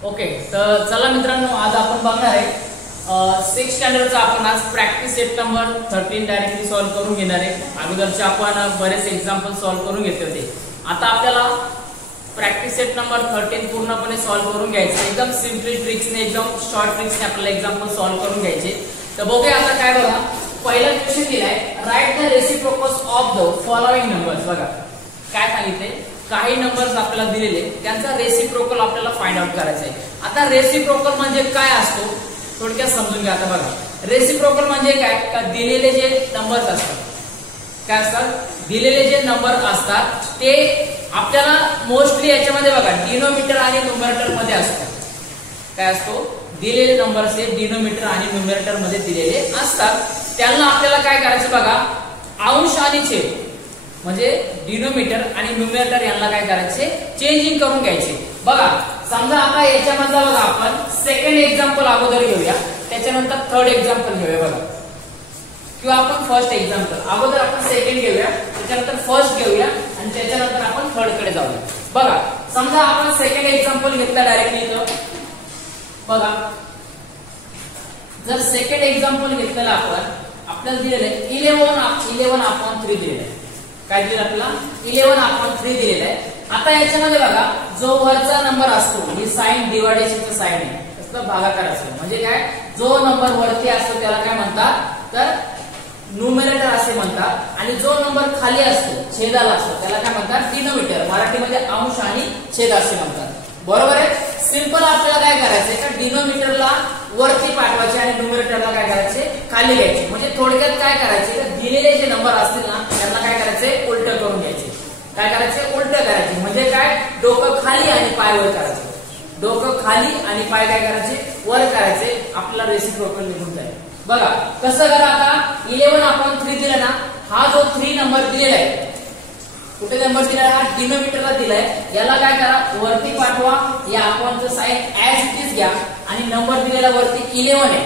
Okay, तर चला मित्रांनो, आज आपण बघणार आहे 6th स्टँडर्डचा आपण आज practice set number 13 directly solve करून घेणार आहे। अगोदरचे आपण बरेच एक्झाम्पल सॉल्व्ह करून घेतले होते। आता आपल्याला प्रॅक्टिस सेट नंबर 13 पूर्णपणे सॉल्व्ह करून घ्यायचे। एकदम सिम्पल ट्रिक्सने, एकदम शॉर्ट ट्रिक्सने आपल्याला एक्झाम्पल सॉल्व्ह करून घ्यायचे। तर बघूया आता काय बघा, पहिला क्वेश्चन दिलाय, write the reciprocals of the following numbers. बघा काय सांगितले, काही नंबर्स आपल्याला दिलेले, त्यांचा रेसिप्रोकल आपल्याला फाइंड आउट करायचा आहे। आता रेसिप्रोकल म्हणजे काय असतो थोडक्यात समजून घ्या। आता बघा, रेसिप्रोकल म्हणजे काय, का दिलेले जे नंबर्स असतात, काय असतात, दिलेले जे नंबर असतात ते आपल्याला मोस्टली याच्यामध्ये बघा डिनोमिनेटर आणि न्यूमरेटर मध्ये असतात। काय असतो, दिलेले नंबर्स हे डिनोमिनेटर आणि न्यूमरेटर मध्ये दिलेले असतात। त्यांना आपल्याला काय करायचं बघा, अंश आणि छेद म्हणजे डिनोमिनेटर आणि न्यूमरेटर यांना काय करायचे, चेंजिंग करून घ्यायचे। बघा समजा आता याच्यामधला बघा आपण सेकंड एक्झाम्पल अगोदर घेऊया, त्याच्यानंतर थर्ड एक्झाम्पल घेऊया बघा, किंवा आपण फर्स्ट एक्झाम्पल अगोदर आपण सेकंड घेऊया, त्याच्यानंतर फर्स्ट घेऊया आणि त्याच्यानंतर आपण थर्ड कडे जाऊया। बघा समजा आपण सेकंड एक्झाम्पल घेतला डायरेक्टली इथं बघा, जर सेकंड एक्झाम्पल घेतलेला आपण आपल्याला दिलेलं आहे 11/3 दिलेलं आहे। काय दिलं आपल्याला, 11/3 दिलेलं आहे। आता याच्यामध्ये बघा जो वरचा नंबर असतो, ही साइन डिव्हायडेशनची साइन आहे, त्याचा भागाकार असतो, म्हणजे काय, जो नंबर वरती असतो त्याला काय म्हणतात, तर न्यूमरेटर असे म्हणतात, आणि जो नंबर खाली असतो छेदाला असतो त्याला काय म्हणतात, डिनोमिनेटर, मराठीमध्ये अंश आणि छेद असे म्हणतात। बरोबर आहे। सिंपल आपल्याला काय करायचंय, का डिनोमिनेटरला वरती पाठवायचे आणि न्यूमरेटरला काय करायचे, खाली घ्यायचे। म्हणजे थोडक्यात काय करायचे, तर दिलेले जे नंबर असतील ना त्यांना काय करायचे, उलट करून घ्यायचे। काय करायचे, उलट करायचे, म्हणजे काय, डोकं खाली आणि पाय वर करायचे, डोकं खाली आणि पाय काय करायचे, वर करायचे, आपल्याला रेसिप्रोकल निघून जाईल। बघा कसं करा, आता 11/3 दिला ना, हा जो 3 नंबर दिलेला आहे, कुठे नंबर दिलाय, हा डिनोमिनेटरला दिलाय, याला काय करा, वरती पाठवा, या अपॉनचं साइन ऍज इट इज घ्या, आणि नंबर दिलेला वरती 11 आहे,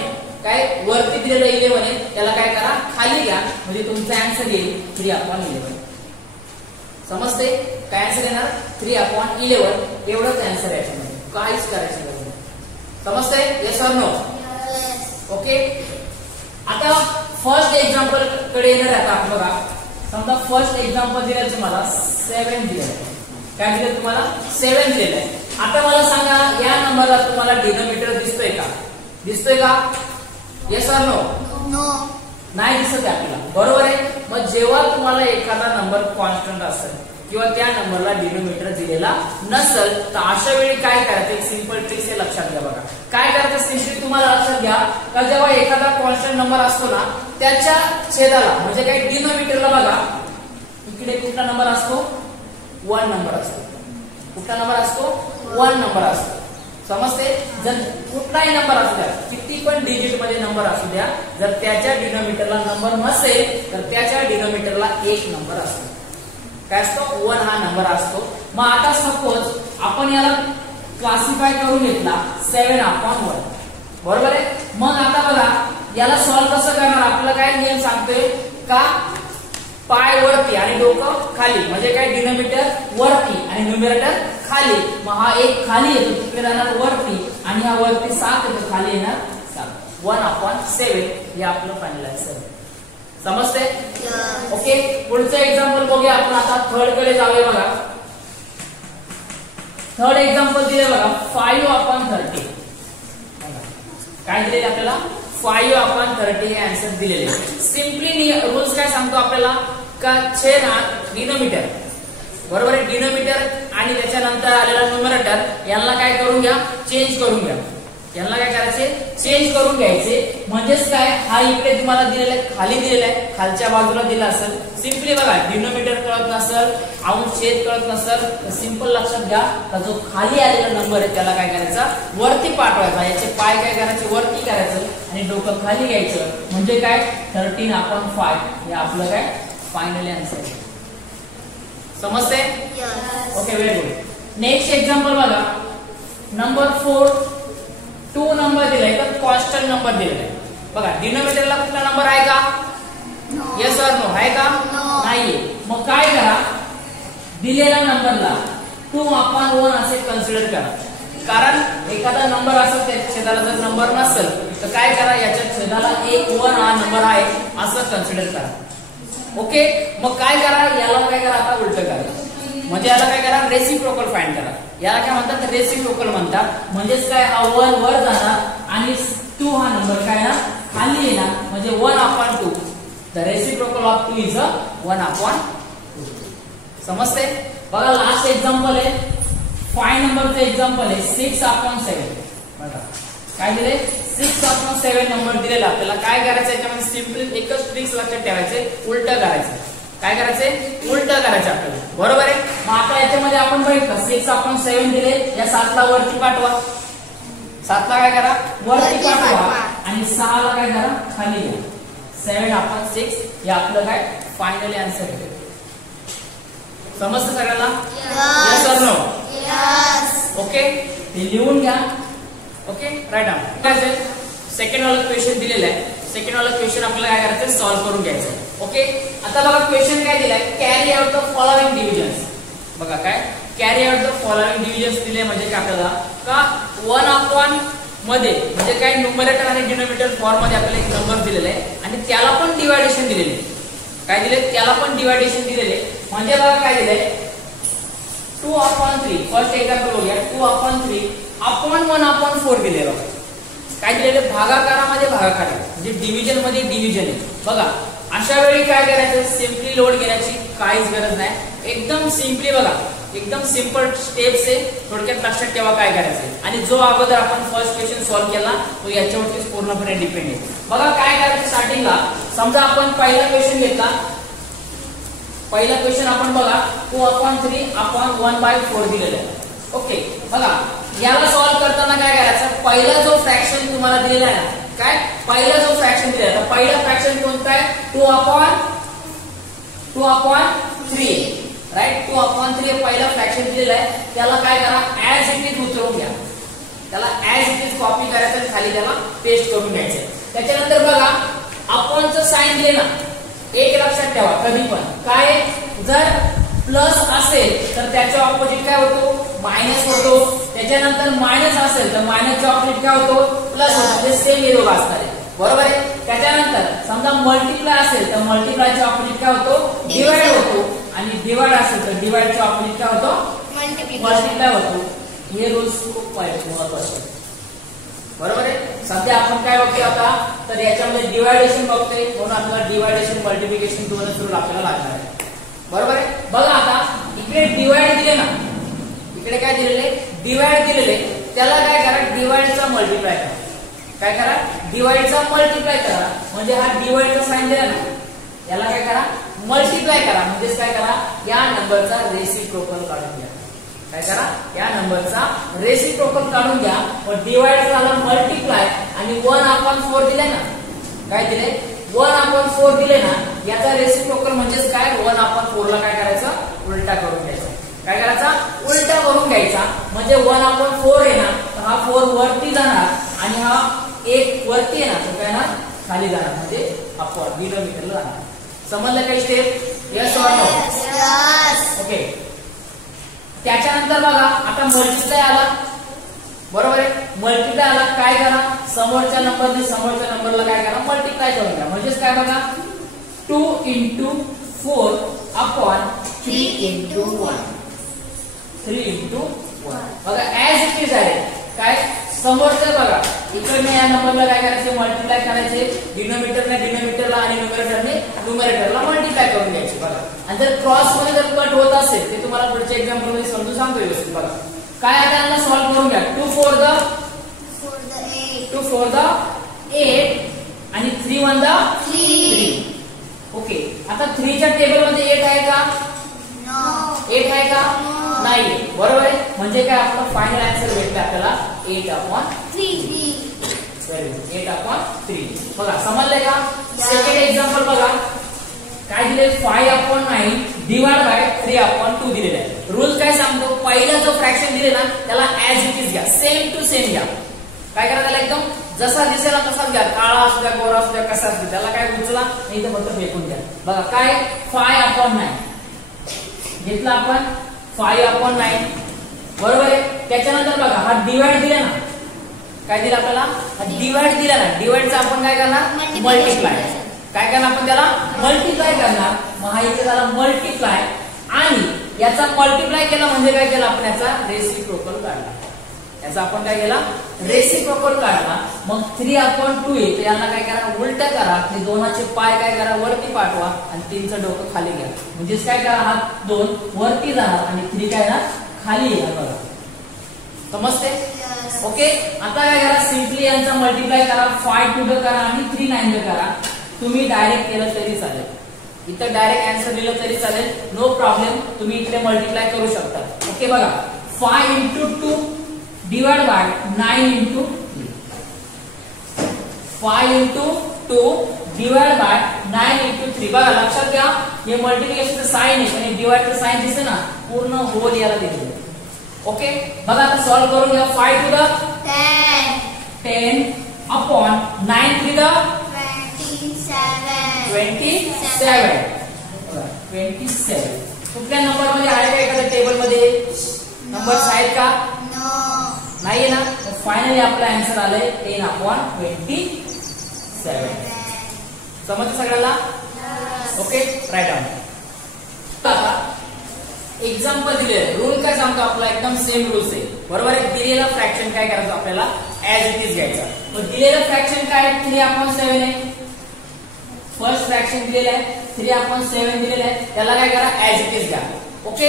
काय वरती दिलेलं 11 आहे, त्याला काय करा, खाली घ्या, म्हणजे तुमचा आन्सर येईल 3/11। समजते, काय आन्सर येणार, 3/11, एवढंच आन्सर आहे, याच्यामध्ये काहीच करायचं नाही। समजते, येस ऑर नो? ओके। आता फर्स्ट एक्झाम्पल कडे येणार आहे आपण। बघा समजा फर्स्ट एक्झाम्पल दिलं तुम्हाला 7 दिलं आहे, काय दिलं तुम्हाला, 7 दिलेलं आहे। आता मला सांगा, या नंबरला तुम्हाला डिनोमिनेटर दिसतोय का, दिसतोय का, येस ऑर नो? नो, नाही दिसत आहे आपल्याला, बरोबर आहे। मग जेव्हा तुम्हाला एखादा नंबर कॉन्स्टंट असेल किंवा त्या नंबरला डिनोमिनेटर दिलेला नसेल, तर अशा वेळी काय करायचं, एक सिंपल ट्रिक हे लक्षात घ्या। बघा काय करायचं, सिंपली तुम्हाला लक्षात घ्या, का जेव्हा एखादा कॉन्स्टंट नंबर असतो ना, त्याच्या छेदाला म्हणजे काय, डिनोमिनेटरला बघा इकडे कुठला नंबर असतो, 1 नंबर असतो, कुठला नंबर असतो, 1 नंबर असतो। समजते, जर कुठलाही नंबर असू द्या, किती पण डिजिट मध्ये नंबर असू द्या, जर त्याच्या डिनोमिनेटरला नंबर नसेल तर त्याच्या डिनोमिनेटरला 1 नंबर असतो, काय असतो, 1 हा नंबर असतो। मग आता सपोज आपण याला क्लासिफाय करून घेतला 7/1, बरोबर आहे। मग आता बघा याला सॉल्व्ह कसं करणार, आपल्याला काय नियम सांगतोय, का पाय वरती आणि डोकं खाली, म्हणजे काय, डिनोमिनेटर वरती आणि न्यूमरेटर खाली। मग हा 1 खाली येतो, तिकडे राहणार वरती, आणि हा वरती 7 येतो, खाली येणार 7, 1/7 हे आपलं फायनल आन्सर। समजते, ओके। पुढचं एक्झाम्पल बघूया आपण, आता थर्ड कडे जाऊया। बघा थर्ड एक्झाम्पल दिले बघा 5/30, काय दिलेले आपल्याला, 5/30 हे आन्सर दिलेले। सिम्पली रूल्स काय सांगतो आपल्याला, का छेद हा डिनोमिनेटर, बरोबर आहे, डिनोमिनेटर आणि त्याच्यानंतर आलेला न्यूमरेटर यांना काय करून घ्या, चेंज करून घ्या, यांना काय करायचे, चेंज करून घ्यायचे। म्हणजेच काय, हा इकडे तुम्हाला दिलेला आहे, खाली दिलेला आहे, खालच्या बाजूला दिला असेल, सिम्पली बघा डिनोमिनेटर कळत नसेल, अंश छेद कळत नसेल, तर सिंपल लक्षात घ्या, का जो खाली आलेला नंबर आहे त्याला काय करायचा, वरती पाठवायचा, याचे पाय काय करायचे, वरती करायचं, आणि डोकं खाली घ्यायचं, म्हणजे काय, 13/5 हे आपलं काय फायनल आन्सर आहे। समजते, okay, very good. Next example बघा, नंबर 4, 2 नंबर दिलाय, तर कॉन्स्टंट नंबर दिलेला आहे। बघा डिनोमिनेटरला कुठला नंबर आहे का, येस ऑर नो, आहे का, नाहीये। मग काय करा, दिलेल्या नंबरला 2/1 असे कन्सिडर करा, कारण एखादा नंबर असेल त्या छेदाला जर नंबर नसेल तर काय करा, याच्या छेदाला एक 1 हा नंबर आहे असं कन्सिडर करा. ओके, मग काय करा, याला काय करा, आता उलट करा. म्हणजे याला काय करा, रेसिप्रोकल फाइंड करा. याला काय म्हणतात, रेसिप्रोकल म्हणतात. म्हणजेच काय, हा 1 वर जाणार आणि 2 हा नंबर काय ना खाली येणार. म्हणजे 1/2. The reciprocal of 2 is 1/2. समजते? बघा लास्ट एक्झाम्पल आहे 5 नंबरचं एक्झाम्पल आहे 6/7. बघा काय दिले, 6/7 नंबर दिलेला. आपल्याला काय करायचं, याच्यामध्ये सिम्पली एकच ट्रिक्स लक्षात ठेवायचे, उलट करायचं. काय करायचंय, उलट करायचं आपल्याला. बरोबर आहे. मग आता याच्यामध्ये आपण बघितलं 6/7 दिले, या 7 ला वरती पाठवा. 7 ला काय करा, वरती पाठवा आणि 6 ला काय करा, खाली घ्या. 7/6 हे आपलं काय फायनली आन्सर आहे. समजतं सगळ्यांना? Yes or no? Yes. Okay, हे लिहून घ्या. Okay, write down. काय सेकंड वाला क्वेश्चन दिलेला आहे. सेकंड वाला क्वेश्चन आपल्याला काय करायचं, सॉल्व्ह करून घ्यायचं. ओके, आता बघा क्वेश्चन काय दिलाय, carry out the following divisions. बघा काय, carry out the following divisions दिले. म्हणजे काय आपल्याला का 1/1 मध्ये म्हणजे काय, न्यूमरेटर आणि डिनोमिनेटर फॉर्म मध्ये आपल्याला एक नंबर दिलेला आहे आणि त्याला पण डिवायडेशन दिलेले. काय दिले, त्याला पण डिवायडेशन दिलेले. म्हणजे बघा काय दिलंय, 2/3. फर्स्ट एक्झाम्पल बघूया, 2/3 अपॉन 1/4 दिले. बघा काय दिलेले, भागाकारामध्ये भागाकार म्हणजे डिव्हिजन मध्ये डिव्हिजन आहे. बघा अशा वेळी काय करायचं, सिम्पली लोड घेण्याची काहीच गरज नाही. एकदम सिम्पली बघा, एकदम सिंपल स्टेप्स आहे. थोडक्यात लक्षात ठेवा काय करायचं. आणि जो अगोदर आपण फर्स्ट क्वेश्चन सॉल्व्ह केला तो याच्यावरतीच पूर्णपणे डिपेंड आहे. बघा काय करायचं, स्टार्टिंगला समजा आपण पहिला क्वेश्चन घेतला. पहिला क्वेश्चन आपण बघा 2/3/1/4 दिलेला आहे. ओके, बघा याला सॉल्व्ह करताना काय करायचं, पहिला जो फ्रॅक्शन तुम्हाला दिलेला आहे ना, काय पहिला जो फ्रॅक्शन दिलेला आहे, पहिला फ्रॅक्शन कोणता आहे, 2/3. राईट, 2/3 पहिला फ्रॅक्शन दिलेला आहे. त्याला काय करा, ऍज इट इज उतरवून घ्या. त्याला ऍज इट इज कॉपी करायचं आणि खाली त्याला पेस्ट करून घ्यायचं. त्याच्यानंतर बघा अपॉनचं साइन दिले ना, एक लक्षात ठेवा कधी पण काय, जर प्लस असेल तर त्याच्या ऑपोजिट काय होतो, मायनस होतो. त्याच्यानंतर मायनस असेल तर मायनसच्या ऑपोजिट काय होतो, प्लस होतो. म्हणजे सेम हे दोघं असणार आहे. बरोबर आहे. त्याच्यानंतर समजा मल्टिप्लाय असेल तर मल्टिप्लायच्या ऑपोजिट काय होतो, डिवाइड होतो. आणि डिवाइड असेल तर डिवाइडच्या ऑपोजिट काय होतो, मल्टिप्लाय होतो. हे रूल्स खूप महत्वाचे. बरोबर आहे. सध्या आपण काय बघतोय आता, तर याच्यामध्ये डिवायडेशन बघतोय, म्हणून आपल्याला डिवायडेशन मल्टिप्लिकेशन दोनच रूल आपल्याला लागणार आहे. बरोबर आहे. बघा आता इकडे डिवाइड दिले ना, इकडे काय दिलेले, डिवाइड दिलेले. त्याला काय करा, डिवाइडचा मल्टिप्लाय करा. काय करा, डिवाइडचा मल्टिप्लाय करा. म्हणजे हा डिवाइडचा साइन दिला ना, याला काय करा, मल्टिप्लाय करा. म्हणजेच काय करा, या नंबरचा रेसिप्रोकल काढून घ्या. काय करा, या नंबरचा रेसिप्रोकल काढून घ्या. व डिवाइड झाला मल्टिप्लाय आणि 1/4 दिले ना, काय दिले, 1/4 दिले ना, याचा रेसिप्रोकल म्हणजेच काय, 1/4 ला काय करायचं, उलटा करून घ्यायचा. काय करायचा, उलटा करून घ्यायचा. म्हणजे 1/4 आहे ना, तर हा 4 वरती जाणार आणि हा 1 वरती येणार, तर काय ना खाली जाणार. म्हणजे अपॉन डिनोमिनेटरला जाणार. समजलं काही step? Yes or no? Yes. Okay, त्याच्यानंतर बघा आता मल्टिप्लाय आला. बरोबर आहे. मल्टिप्लाय आला, काय करा, समोरच्या नंबरने समोरच्या नंबरला काय करा, मल्टिप्लाय करून घ्या. म्हणजेच काय बघा, 2 × 4 अपॉन 3 × 1. 3 × 1. बघा ऍज इट इज आहे. काय समोरचं बघा, इकडे या नंबरला काय करायचे, मल्टिप्लाय करायचे. डिनोमिनेटरने डिनोमिनेटरला आणि न्यूमरेटरने न्यूमरेटरला मल्टिप्लाय करून घ्यायचे. बघा, आणि जर क्रॉस मध्ये जर कट होत असेल ते तुम्हाला पुढच्या एक्झाम्पल मध्ये समजून सांगतो व्यवस्थित. बघा काय आता यांना सॉल्व्ह करून घ्या. 2 4 द 8 आणि 3 1 द 3. ओके, आता 3 च्या टेबल मध्ये 8 आहे का, 8 आहे का, नाही. बरोबर आहे. म्हणजे काय, आपला फायनल आन्सर भेटला आपल्याला 8/3. 8/3. बघा समजलंय का. सेकंड एक्झाम्पल बघा काय दिले, 5/9 डिवाइड बाय 3/2 दिलेला आहे. रूल काय सांगतो, पहिला जो फ्रॅक्शन दिले ना त्याला ऍज इट इज घ्या, सेम टू सेम घ्या. काय करा, त्याला एकदम जसा दिसेल तसाच घ्या. काळा असू द्या, गोरा असू द्या, कसा असू द्या, त्याला काय उचला नाही तर फक्त फेकून द्या. बघा काय, 5/9 घेतला आपण, 5/9. बरोबर आहे. त्याच्यानंतर बघा हा डिवाइड दिला ना, काय दिलं आपल्याला? डिवाइड दिला ना, डिवाइडचा आपण काय करणार? मल्टिप्लाय. काय करणार आपण त्याला? मल्टिप्लाय करणार. मग हा इथे झाला मल्टिप्लाय आणि याचा मल्टिप्लाय केला म्हणजे काय केलं आपण? याचा रेसिप्रोकल काढला. याचा आपण काय केला? रेसिप्रोकल काढला. मग 3/2 आहे तर यांना काय करा? उलट करा. हे दोनाचे पाय काय करा? वरती पाठवा आणि 3चं डोकं खाली घ्या. म्हणजे काय करा? हा 2 वरती जाणार आणि 3 काय ना खाली येणार. बघा समजते? ओके. आता काय करा? सिम्पली यांचा मल्टिप्लाय करा. 5 टू द करा आणि 3 9 द करा. तुम्ही डायरेक्ट केलं तरी चालेल, इथं डायरेक्ट आन्सर दिलं तरी चालेल, नो प्रॉब्लेम. तुम्ही इथे मल्टिप्लाय करू शकता. ओके बघा 5 into 2 divide by 9 into 3. 5 into 2 divide by 9 into 3. बघा लक्षात घ्या हे मल्टिप्लिकेशनचं साइन आहे आणि डिवाइडचं साइन दिसते ना पूर्ण होल याला दिलेलं आहे. ओके बघा आता सॉल्व करून घ्या. 5 to the 10 upon 9 to the 27. कुठल्या नंबर मध्ये आहे का? एखाद्या टेबल मध्ये नंबर आहेत का? नाहीये ना. फायनली आपला आन्सर आलाय 10/27. समजलं सगळ्याला? Okay write down. आता एक्झाम्पल दिले, रूल काय सांगतो आपला? एकदम सेम रूल्स आहे बरोबर आहे. दिलेला फ्रॅक्शन काय करायचं आपल्याला? ऍज इट इज घ्यायचा. मग दिलेलं फ्रॅक्शन काय? 3/7 आहे. फर्स्ट फ्रॅक्शन दिलेलं आहे 3/7 दिलेलं आहे. त्याला काय करा? ऍज इट इज घ्या. ओके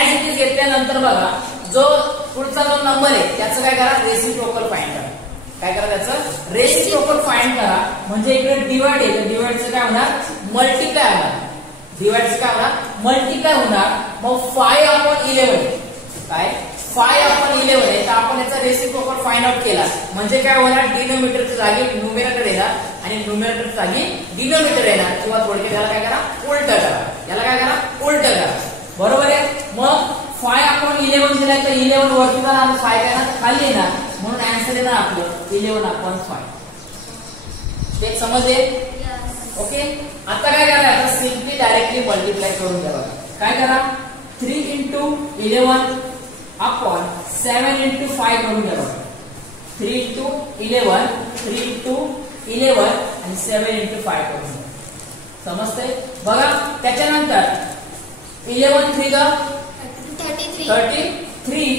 ऍज इट इज घेतल्यानंतर बघा जो पुढचा जो नंबर आहे त्याचं काय करा? रेसिप्रोकल फाइंड करा. काय करा? त्याचं रेसिप्रोकल फाइंड करा. म्हणजे इकडे डिवाइड आहे तर डिवाइडचं काय होणार? मल्टिप्लाय होणार. डिवाइडचं काय होणार? मल्टिप्लाय होणार. मग 5/11 काय? 5/11 आहे तर आपण याचा रेसिप्रोकल फाइंड आउट केला म्हणजे काय होणार? डिनोमिनेटरच्या जागी न्यूमरेटर येणार आणि न्यूमरेटरच्या जागी डिनोमिनेटर येणार. किंवा थोडक्यात याला काय करा? उलट करा. याला काय करा? उलट करा. बरोबर आहे. मग 5/11 दिलाय तर 11 वरती जाणार आणि 5 काय ना खाली येणार. म्हणून आन्सर येणार आपलं 11/5. एक समजले? ओके आता काय करा? आता सिम्पली डायरेक्टली मल्टिप्लाय करून घ्या. काय करा? 3 into 11 upon 7 into 5 करून घ्या. 3 into 11 3 into 11 आणि 7 into 5 करून घ्या. समजतंय? बघा त्याच्यानंतर 11 3 33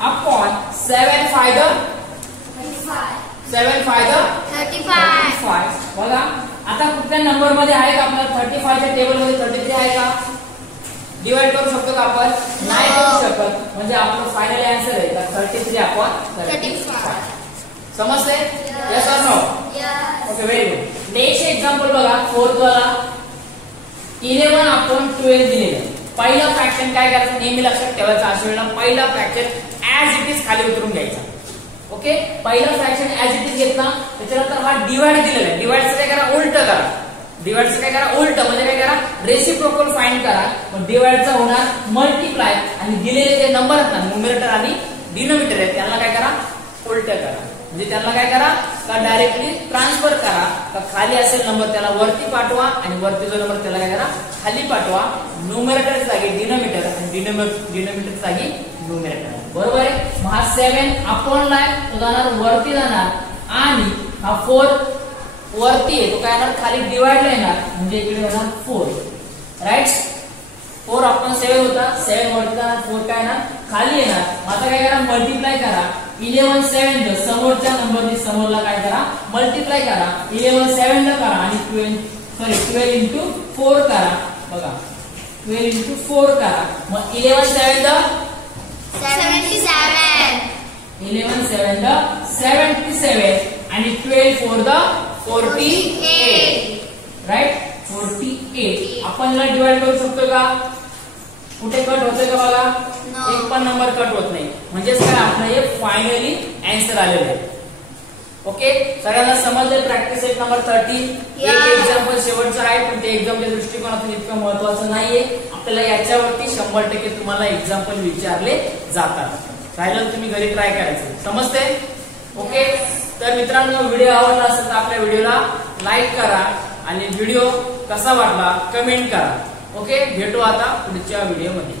upon 7 5 35. बघा आता कुठल्या नंबर मध्ये आहे का? आपल्याला 35 च्या टेबल मध्ये 33 आहे का? डिवाइड करू शकतो का आपण? नाही करू शकत. म्हणजे आपलं फायनल आन्सर आहे 33/35. समजले? Yes or no? Okay very good. Next example बघा 4th वाला 11/12 दिलेलं आहे. पहिला फ्रॅक्शन काय करायचं? नेहमी लक्षात ठेवायचं अशा वेळेला पहिला फ्रॅक्शन ऍज इट इज खाली उतरून घ्यायचा. ओके पहिला फ्रॅक्शन ऍज इट इज घेतला त्याच्यानंतर हा डिवाइड दिलेला आहे. डिवाइडचं काय करा? उलट करा. डिवाइडचं काय करा? उलट म्हणजे काय करा? रेसिप्रोकल फाइंड करा. मग डिवाइडचा होणार मल्टिप्लाय आणि दिलेले जे नंबर आहेत ना न्यूमरेटर आणि डिनोमिनेटर आहेत त्यांना काय करा? उलट करा. म्हणजे त्यांना काय करा? का डायरेक्टली ट्रान्सफर करा. का खाली असेल नंबर त्याला वरती पाठवा आणि वरती जो नंबर त्याला काय करा? खाली पाठवा. न्यूमरेटरच्या जागी डिनोमिनेटर आणि डिनोमिनेटरच्या जागी न्यूमरेटर. बरोबर आहे. मग हा 7/9 तो जाणार वरती जाणार आणि हा 4 वरती आहे तो काय येणार? खाली डिवाइडला येणार म्हणजे इकडे होणार 4. राईट 4/7 होता 7 वरती जाणार 4 काय येणार? खाली येणार. आता काय करा? मल्टिप्लाय करा. 11/7 समोरच्या नंबरने समोरला काय करा? मल्टिप्लाय करा. 11/7 करा आणि 12 into 4 करा. बघा 12 into 4 करा. मग 11/7 77 आणि 12 4 48. राईट 48. आपण याला डिवाइड करू शकतो का? कुठे कट होतोय का? बघा एक पण नंबर कट होत नाही. म्हणजेच काय? आपलं हे फायनली आन्सर आलेलं आहे. ओके सगळ्यांना समजलं? Practice set number 13. एक एक्झाम्पल शेवटचं आहे पण ते एक्झामच्या दृष्टिकोनातून इतकं महत्वाचं नाहीये. आपल्याला याच्यावरती 100% तुम्हाला एक्झाम्पल विचारले जातात. राहिलं तुम्ही घरी ट्राय करायचं. समजते? ओके तर मित्रांनो व्हिडिओ आवडला असेल तर आपल्या व्हिडिओला लाईक करा आणि व्हिडिओ कसा वाटला कमेंट करा. ओके भेटू आता पुढच्या व्हिडिओ मध्ये.